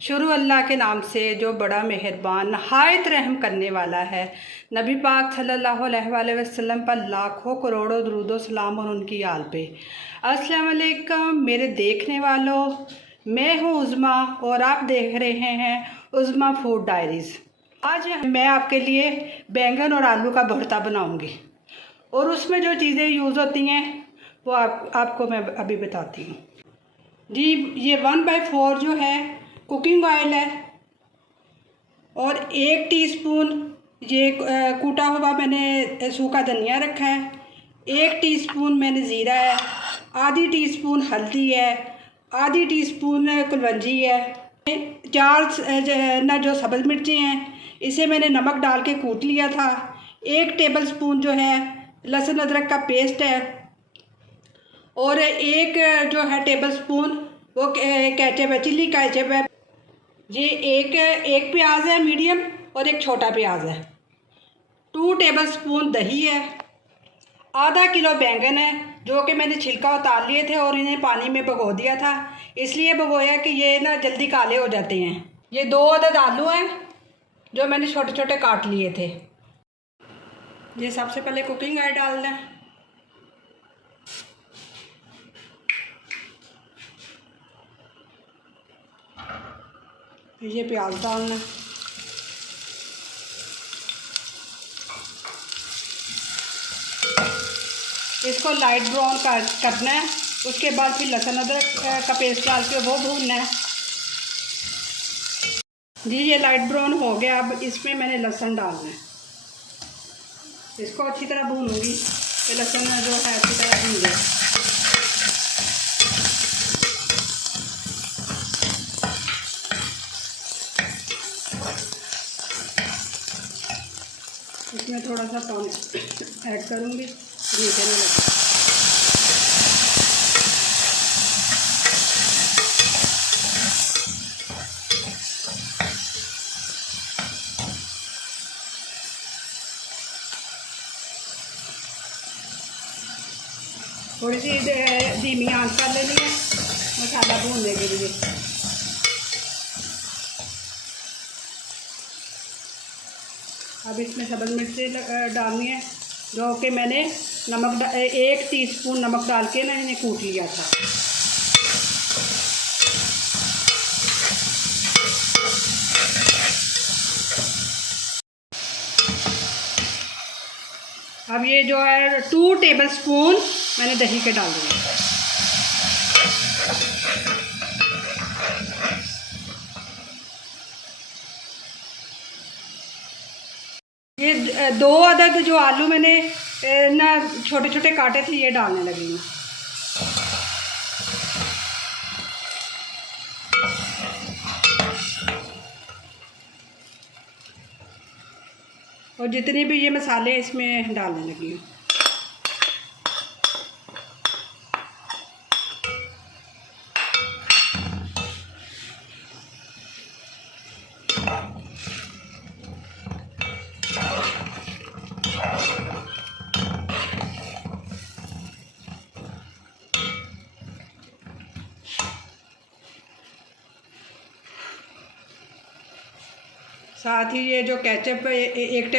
शुरू अल्लाह के नाम से जो बड़ा मेहरबान नहायत रहम करने वाला है। नबी पाक सल्लल्लाहु अलैहि वसल्लम पर लाखों करोड़ों दरूद व सलाम और उनकी आल पे। अस्सलाम वालेकुम मेरे देखने वालों, मैं हूँ उज़्मा और आप देख रहे हैं उज़्मा फूड डायरीज़। आज मैं आपके लिए बैंगन और आलू का भरता बनाऊंगी और उसमें जो चीज़ें यूज़ होती हैं वो आपको मैं अभी बताती हूँ जी। ये 1/4 जो है कुकिंग ऑयल है और 1 टीस्पून ये कूटा हुआ मैंने सूखा धनिया रखा है। 1 टीस्पून मैंने ज़ीरा है, आधी टीस्पून हल्दी है, आधी टीस्पून कुलवंजी है, 4 जो सब्ज़ मिर्ची हैं इसे मैंने नमक डाल के कूट लिया था। 1 टेबलस्पून जो है लहसुन अदरक का पेस्ट है और 1 जो है टेबलस्पून वो केचप है, चिल्ली केचप है। ये एक प्याज है मीडियम और एक छोटा प्याज है। 2 टेबलस्पून दही है। आधा किलो बैंगन है जो कि मैंने छिलका उतार लिए थे और इन्हें पानी में भिगो दिया था, इसलिए भिगोया कि ये ना जल्दी काले हो जाते हैं। ये 2 अदद आलू हैं जो मैंने छोटे छोटे काट लिए थे। ये सबसे पहले कुकिंग ऑयल डालना है। ये प्याज डालना है। इसको लाइट ब्राउन करना है। उसके बाद फिर लहसुन अदरक का पेस्ट डाल के वो भूनना है जी। ये लाइट ब्राउन हो गया। अब इसमें मैंने लहसुन डालना है। इसको अच्छी तरह भूनूंगी कि लहसुन जो है अच्छी तरह भून जाए। इसमें थोड़ा सा पानी ऐड करूंगी, नीचे नहीं लगे। थोड़ी सी धीमी आंच कर लेनी है मसाला भूनने के लिए। अब इसमें सब्ज़ मिर्ची डालनी है जो कि मैंने 1 टीस्पून नमक डाल के ना इन्हें कूट लिया था। अब ये जो है 2 टेबलस्पून मैंने दही के डाल दिए। ये 2 अदद जो आलू मैंने ना छोटे छोटे काटे थे ये डालने लगी हूँ। और जितने भी ये मसाले इसमें डालने लगी हूँ। साथ ही ये जो केचप 1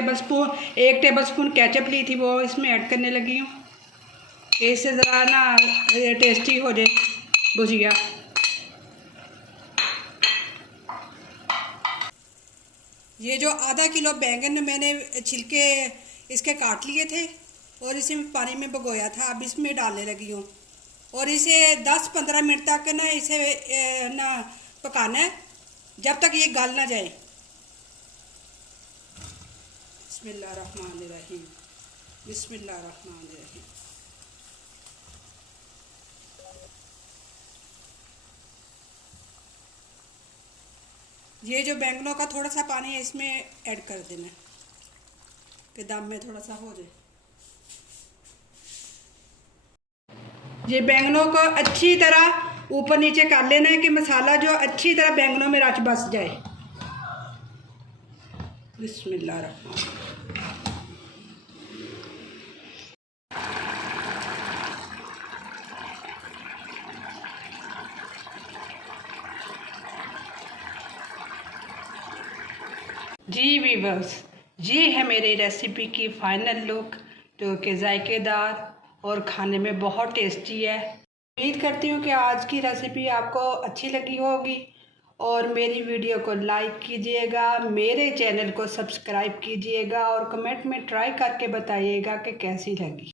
टेबलस्पून केचप ली थी वो इसमें ऐड करने लगी हूँ। इससे ज़रा ना टेस्टी हो जाए भुजिया। ये जो आधा किलो बैंगन मैंने छिलके इसके काट लिए थे और इसे पानी में भिगोया था, अब इसमें डालने लगी हूँ और इसे 10-15 मिनट तक ना इसे ना पकाना है जब तक ये गल ना जाए। बिस्मिल्लाहिर्रहमानिर्रहीम, बिस्मिल्लाहिर्रहमानिर्रहीम। ये जो बैंगनों का थोड़ा सा पानी है इसमें ऐड कर देना कि दम में थोड़ा सा हो जाए। ये बैंगनों को अच्छी तरह ऊपर नीचे कर लेना है कि मसाला जो अच्छी तरह बैंगनों में रच बस जाए। बिस्मिल्लाहिर्रहमानिर्रहीम। जी वीवर्स, ये है मेरी रेसिपी की फाइनल लुक जो कि जायकेदार और खाने में बहुत टेस्टी है। उम्मीद करती हूँ कि आज की रेसिपी आपको अच्छी लगी होगी और मेरी वीडियो को लाइक कीजिएगा, मेरे चैनल को सब्सक्राइब कीजिएगा और कमेंट में ट्राई करके बताइएगा कि कैसी लगी।